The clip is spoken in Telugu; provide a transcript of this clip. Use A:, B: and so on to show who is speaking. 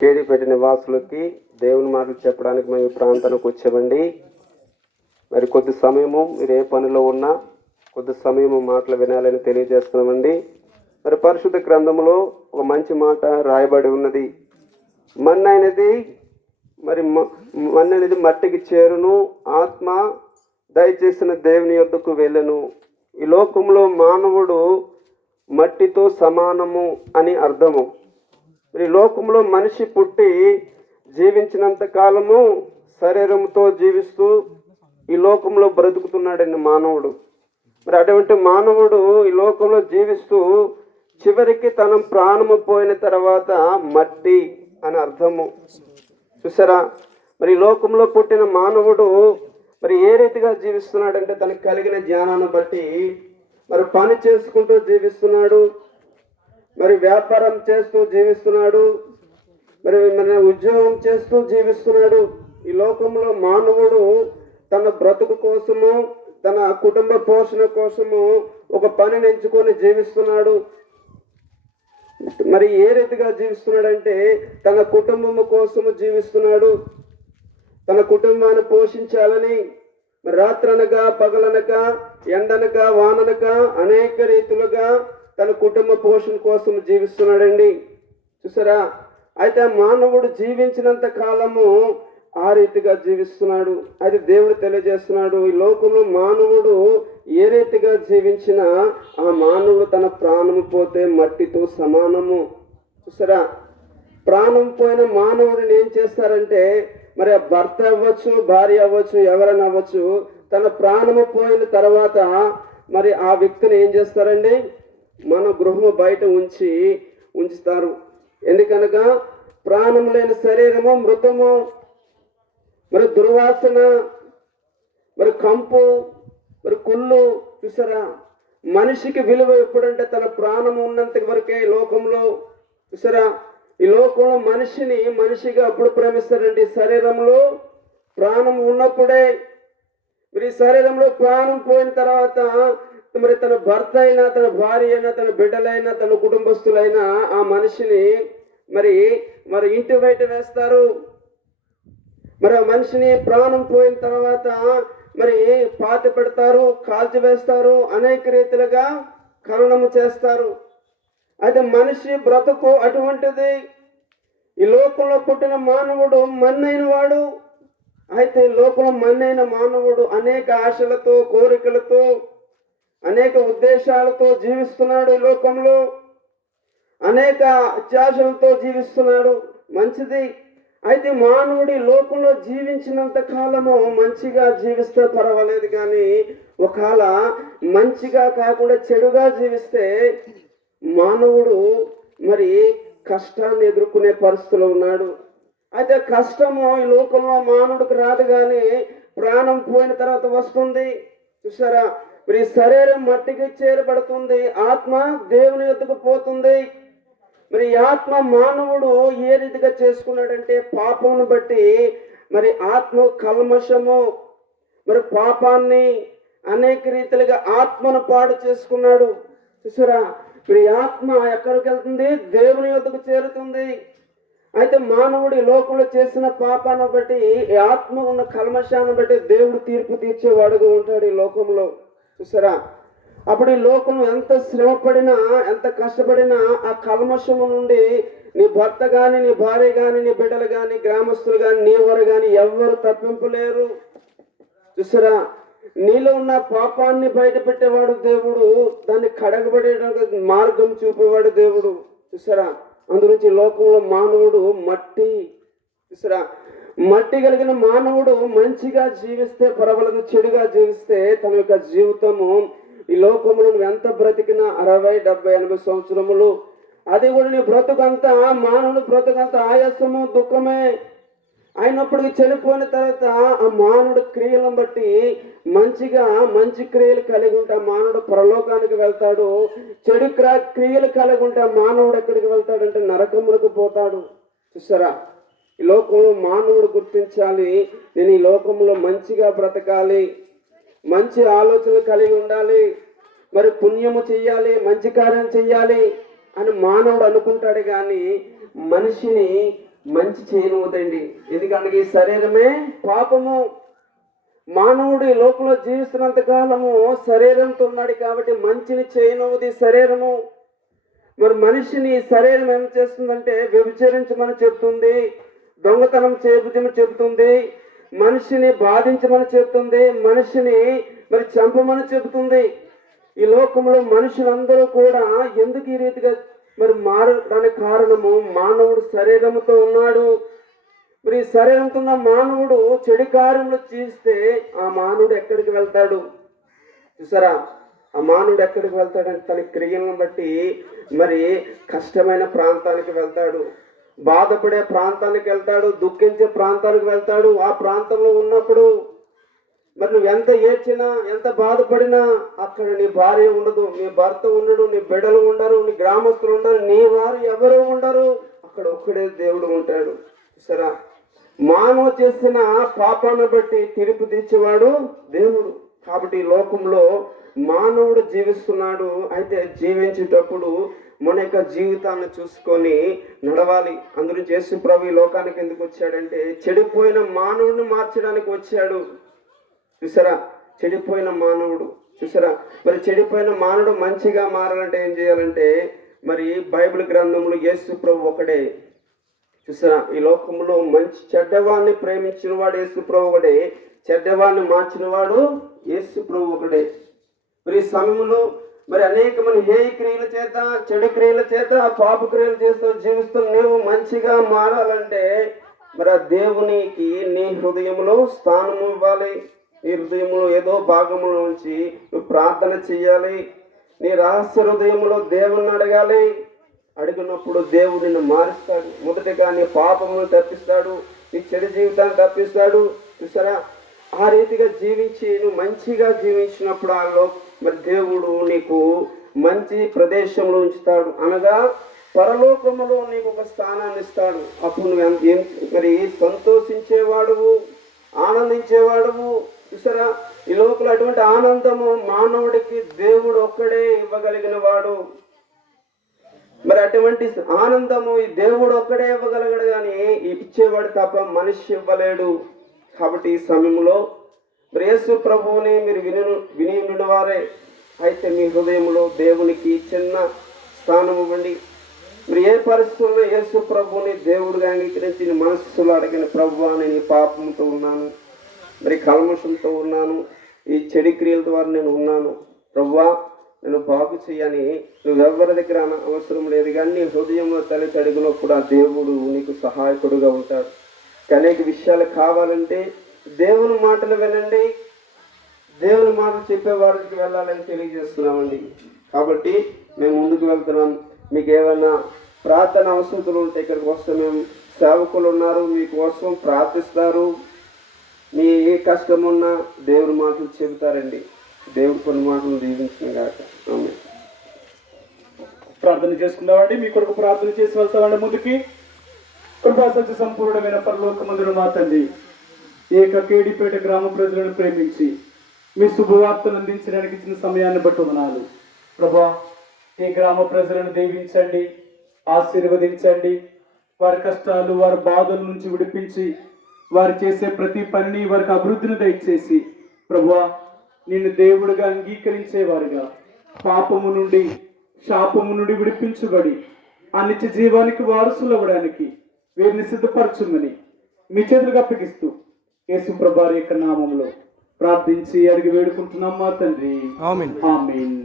A: కేడిపేట నివాసులకి దేవుని మాటలు చెప్పడానికి మేము ఈ ప్రాంతానికి వచ్చామండి. మరి కొద్ది సమయము మీరు ఏ పనిలో ఉన్నా కొద్ది సమయము మాటలు వినాలని తెలియజేస్తున్నామండి. మరి పరిశుద్ధ గ్రంథంలో ఒక మంచి మాట రాయబడి ఉన్నది. మన్ను అనేది మరి మ- మన్ను అనేది మట్టికి చేరును ఆత్మ దయచేసిన దేవుని యొద్దకు వెళ్ళను. ఈ లోకంలో మానవుడు మట్టితో సమానము అని అర్థము. ఈ లోకంలో మనిషి పుట్టి జీవించినంత కాలము శరీరంతో జీవిస్తూ ఈ లోకంలో బ్రతుకుతున్నాడండి మానవుడు. మరి అటువంటి మానవుడు ఈ లోకంలో జీవిస్తూ చివరికి తన ప్రాణము పోయిన తర్వాత మట్టి అని అర్థము. చూసారా? మరి ఈ లోకంలో పుట్టిన మానవుడు మరి ఏ రీతిగా జీవిస్తున్నాడంటే తనకు కలిగిన జ్ఞానాన్ని బట్టి మరి పని చేసుకుంటూ జీవిస్తున్నాడు. మరి వ్యాపారం చేస్తూ జీవిస్తున్నాడు. మరి మన ఉద్యోగం చేస్తూ జీవిస్తున్నాడు. ఈ లోకంలో మానవుడు తన బ్రతుకు కోసము తన కుటుంబ పోషణ కోసము ఒక పనిని ఎంచుకొని జీవిస్తున్నాడు. మరి ఏ రీతిగా జీవిస్తున్నాడంటే తన కుటుంబము కోసము జీవిస్తున్నాడు. తన కుటుంబాన్ని పోషించాలని మరి రాత్రనగా పగలనక ఎండనక వాననక అనేక రీతులుగా తన కుటుంబ పోషణ కోసం జీవిస్తున్నాడండి. చూసారా? అయితే ఆ మానవుడు జీవించినంత కాలము ఆ రీతిగా జీవిస్తున్నాడు. అది దేవుడు తెలియజేస్తున్నాడు. ఈ లోకంలో మానవుడు ఏ రీతిగా జీవించినా ఆ మానవుడు తన ప్రాణము పోతే మట్టితో సమానము. చూసారా? ప్రాణం పోయిన మానవుడిని ఏం చేస్తారంటే మరి ఆ భర్త అవ్వచ్చు భార్య అవ్వచ్చు ఎవరైనా అవ్వచ్చు తన ప్రాణము పోయిన తర్వాత మరి ఆ వ్యక్తిని ఏం చేస్తారండి? మన గృహము బయట ఉంచి ఉంచుతారు. ఎందుకనగా ప్రాణం లేని శరీరము మృతము మరి దుర్వాసన మరి కంపు మరి కుళ్ళు చూసారా? మనిషికి విలువ ఎప్పుడంటే తన ప్రాణం ఉన్నంత వరకే లోకంలో చూసారా? ఈ లోకంలో మనిషిని మనిషిగా అప్పుడు ప్రేమిస్తారండి శరీరంలో ప్రాణం ఉన్నప్పుడే మరి శరీరంలో ప్రాణం పోయిన తర్వాత మరి తన భర్త అయినా తన భార్య అయినా తన బిడ్డలైనా తన కుటుంబస్తులైనా ఆ మనిషిని మరి మరి ఇంటి బయట వేస్తారు. మరి ఆ మనిషిని ప్రాణం పోయిన తర్వాత మరి పాతి పెడతారు కాల్చి వేస్తారు అనేక రీతిలుగా ఖననము చేస్తారు. అయితే మనిషి బ్రతుకు అటువంటిది. ఈ లోకంలో పుట్టిన మానవుడు మన్నైన వాడు. అయితే లోపల మన్నైన మానవుడు అనేక ఆశలతో కోరికలతో అనేక ఉద్దేశాలతో జీవిస్తున్నాడు ఈ లోకంలో. అనేక అత్యాశలతో జీవిస్తున్నాడు. మంచిది. అయితే మానవుడి లోకంలో జీవించినంత కాలము మంచిగా జీవిస్తే పర్వాలేదు కానీ ఒకవేళ మంచిగా కాకుండా చెడుగా జీవిస్తే మానవుడు మరి కష్టాన్ని ఎదుర్కొనే పరిస్థితిలో ఉన్నాడు. అయితే కష్టము ఈ లోకంలో మానవుడికి రాదు కానీ ప్రాణం పోయిన తర్వాత వస్తుంది. చూసారా? మరి శరీరం మట్టికి చేరబడుతుంది ఆత్మ దేవుని ఎత్తుకు పోతుంది. మరి ఆత్మ మానవుడు ఏ రీతిగా చేసుకున్నాడంటే పాపమును బట్టి మరి ఆత్మ కల్మషము మరి పాపాన్ని అనేక రీతిలుగా ఆత్మను పాడు చేసుకున్నాడు. చూసారా? మరి ఆత్మ ఎక్కడికి వెళ్తుంది? దేవుని యొద్దకు చేరుతుంది. అయితే మానవుడి లోకంలో చేసిన పాపాన్ని బట్టి ఈ ఆత్మ ఉన్న కల్మషాన్ని బట్టి దేవుడు తీర్పు తీర్చేవాడుగా ఉంటాడు ఈ లోకంలో. చూసారా? అప్పుడు ఈ లోకం ఎంత శ్రమపడినా ఎంత కష్టపడినా ఆ కల్మషము నుండి నీ భర్త కానీ నీ భార్య కానీ నీ బిడ్డలు కానీ గ్రామస్తులు గాని నీ ఎవరు ఎవ్వరు తప్పింపలేరు. చూసారా? నీలో ఉన్న పాపాన్ని బయటపెట్టేవాడు దేవుడు దాన్ని కడగబడేయడానికి మార్గం చూపేవాడు దేవుడు. చూసారా? అందుగురించి లోకంలో మానవుడు మట్టి. చూసారా? మట్టి కలిగిన మానవుడు మంచిగా జీవిస్తే పరవలకు చెడుగా జీవిస్తే తన యొక్క జీవితము ఈ లోకంలో నువ్వు ఎంత బ్రతికినా అరవై డెబ్బై ఎనభై సంవత్సరములు అది కూడా నీ బ్రతుకంతా మానవుని బ్రతుకంతా ఆయాసము దుఃఖమే అయినప్పటికీ చనిపోయిన తర్వాత ఆ మానవుడు క్రియలను బట్టి మంచిగా మంచి క్రియలు కలిగి ఉంటే మానవుడు పరలోకానికి వెళ్తాడు. చెడు క్ర- క్రియలు కలిగి ఉంటే మానవుడు ఎక్కడికి వెళ్తాడంటే నరకములకు పోతాడు. చూసారా? ఈ లోకంలో మానవుడు గుర్తించాలి. నేను ఈ లోకంలో మంచిగా బ్రతకాలి. మంచి ఆలోచనలు కలిగి ఉండాలి. మరి పుణ్యము చెయ్యాలి మంచి కార్యం చెయ్యాలి అని మానవుడు అనుకుంటాడు కానీ మనిషిని మంచి చేయనివ్వదండి. ఎందుకంటే ఈ శరీరమే పాపము. మానవుడు ఈ లోకంలో జీవిస్తున్నంత కాలము శరీరంతో ఉన్నాడు కాబట్టి మంచిని చేయనివ్వదు శరీరము. మరి మనిషిని శరీరం ఏం చేస్తుందంటే వ్యభిచరించమని చెప్తుంది. దొంగతనం చేయమని చెబుతుంది మనిషిని బాధించమని చెబుతుంది మనిషిని మరి చంపమని చెబుతుంది. ఈ లోకంలో మనుషులందరూ కూడా ఎందుకు ఈ రీతిగా మరి మారడానికి కారణము? మానవుడు శరీరముతో ఉన్నాడు. మరి శరీరంతో ఉన్న మానవుడు చెడు కార్యములు చేస్తే ఆ మానవుడు ఎక్కడికి వెళ్తాడు? చూసారా? ఆ మానవుడు ఎక్కడికి వెళ్తాడంటే తన క్రియలను బట్టి మరి కష్టమైన ప్రాంతానికి వెళ్తాడు. బాధపడే ప్రాంతానికి వెళ్తాడు దుఃఖించే ప్రాంతానికి వెళ్తాడు. ఆ ప్రాంతంలో ఉన్నప్పుడు మరి నువ్వు ఎంత ఏడ్చినా ఎంత బాధపడినా అక్కడ నీ భార్య ఉండదు నీ భర్త ఉండడు నీ బిడ్డలు ఉండరు నీ గ్రామస్తులు ఉండరు నీ వారు ఎవరు ఉండరు. అక్కడ ఒక్కడే దేవుడు ఉంటాడు. సరా మానవ చేసిన పాపాన్ని బట్టి తీర్పు తీర్చేవాడు దేవుడు. కాబట్టి ఈ లోకంలో మానవుడు జీవిస్తున్నాడు. అయితే జీవించేటప్పుడు మన యొక్క జీవితాన్ని చూసుకొని నడవాలి. అందరూ చేసు ప్రభు ఈ లోకానికి ఎందుకు వచ్చాడంటే చెడిపోయిన మానవుడిని మార్చడానికి వచ్చాడు. చూసారా? చెడిపోయిన మానవుడు. చూసారా? మరి చెడిపోయిన మానవుడు మంచిగా మారాలంటే ఏం చేయాలంటే మరి బైబిల్ గ్రంథంలో యేసు ప్రభు ఒకడే. చూసారా? ఈ లోకంలో మంచి చెడ్డవాడిని ప్రేమించిన వాడు యేసు ప్రభు ఒకడే. చెడ్డవాడిని మార్చిన వాడు యేసు ప్రభు ఒకడే. మరి ఈ సమయంలో మరి అనేక మంది హేయ క్రియల చేత చెడు క్రియల చేత పాపు క్రియలు చేస్తూ జీవిస్తూ నీవు మంచిగా మారాలంటే మరి ఆ దేవునికి నీ హృదయంలో స్థానం ఇవ్వాలి. నీ హృదయంలో ఏదో భాగంలో నుంచి నువ్వు ప్రార్థన చేయాలి. నీ రహస్య హృదయంలో దేవుణ్ణి అడగాలి. అడిగినప్పుడు దేవుడు నిన్ను మారుస్తాడు. మొదటగా నీ పాపమును తప్పిస్తాడు. నీ చెడు జీవితాన్ని తప్పిస్తాడు. చూసారా? ఆ రీతిగా జీవించి నువ్వు మంచిగా జీవించినప్పుడు ఆలో మరి దేవుడు నీకు మంచి ప్రదేశంలో ఉంచుతాడు అనగా పరలోకములో నీకు ఒక స్థానాన్ని ఇస్తాడు. అప్పుడు నువ్వు ఏం మరి సంతోషించేవాడువు? ఆనందించేవాడువు? చూసారా? ఈ లోపల అటువంటి ఆనందము మానవుడికి దేవుడు ఒక్కడే ఇవ్వగలిగిన వాడు మరి అటువంటి ఆనందము ఈ దేవుడు ఒక్కడే ఇవ్వగలగడు కానీ ఇచ్చేవాడు తప్ప మనిషి ఇవ్వలేడు. కాబట్టి ఈ సమయంలో ప్రేసు ప్రభువుని మీరు విని వినియుడు వారే అయితే మీ హృదయంలో దేవునికి చిన్న స్థానం ఇవ్వండి మీరు ఏ పరిస్థితుల్లో యేసు ప్రభువుని దేవుడిగా అంగీకరించి నీ మనస్సులో అడిగిన ప్రభు నేను పాపంతో ఉన్నాను మరి కల్మషంతో ఉన్నాను ఈ చెడు క్రియల ద్వారా నేను ఉన్నాను. ప్రవ్వా నేను బాగు చేయని నువ్వు ఎవరి దగ్గర అవసరం లేదు కానీ నీ హృదయంలో తల్లి కూడా ఆ దేవుడు నీకు సహాయకుడుగా ఉంటాడు. అనేక విషయాలు కావాలంటే దేవుని మాటలు వినండి. దేవుని మాటలు చెప్పే వారికి వెళ్ళాలని తెలియజేస్తున్నామండి. కాబట్టి మేము ముందుకు వెళ్తున్నాం. మీకు ఏమైనా ప్రార్థన అవసరతలు ఉంటే ఇక్కడికి వస్తే మేము సేవకులు ఉన్నారు. మీకోసం ప్రార్థిస్తారు. మీ ఏ కష్టం ఉన్నా దేవుని మాటలు చెబుతారండి. దేవుడు కొన్ని మాటలు దీవించిన గాక. ఆమె
B: ప్రార్థన చేసుకుందామండి. మీ కొరకు ప్రార్థన చేసి వెళ్తామండి ముందుకి. కృపా సత్య సంపూర్ణమైన పరలోక మందులు మా తండ్రి. ఏక కేడిపేట గ్రామ ప్రజలను ప్రేమించి మీ శుభవార్తను అందించడానికి ఇచ్చిన సమయాన్ని బట్టి వదనాలు. ప్రభా ఈ గ్రామ ప్రజలను దీవించండి ఆశీర్వదించండి. వారి కష్టాలు వారి బాధల నుంచి విడిపించి వారు చేసే ప్రతి పనిని వారికి అభివృద్ధిని దయచేసి ప్రభా నిన్ను దేవుడిగా అంగీకరించేవారుగా. పాపము నుండి శాపము నుండి విడిపించబడి ఆ నిత్య జీవానికి వారసులు అవ్వడానికి వీరిని సిద్ధపరచుమని మీ చేతులకు అప్పగిస్తూ యేసు ప్రభారి యొక్క నామంలో ప్రార్థించి అడిగి వేడుకుంటున్నాం మా తండ్రి. ఆమేన్.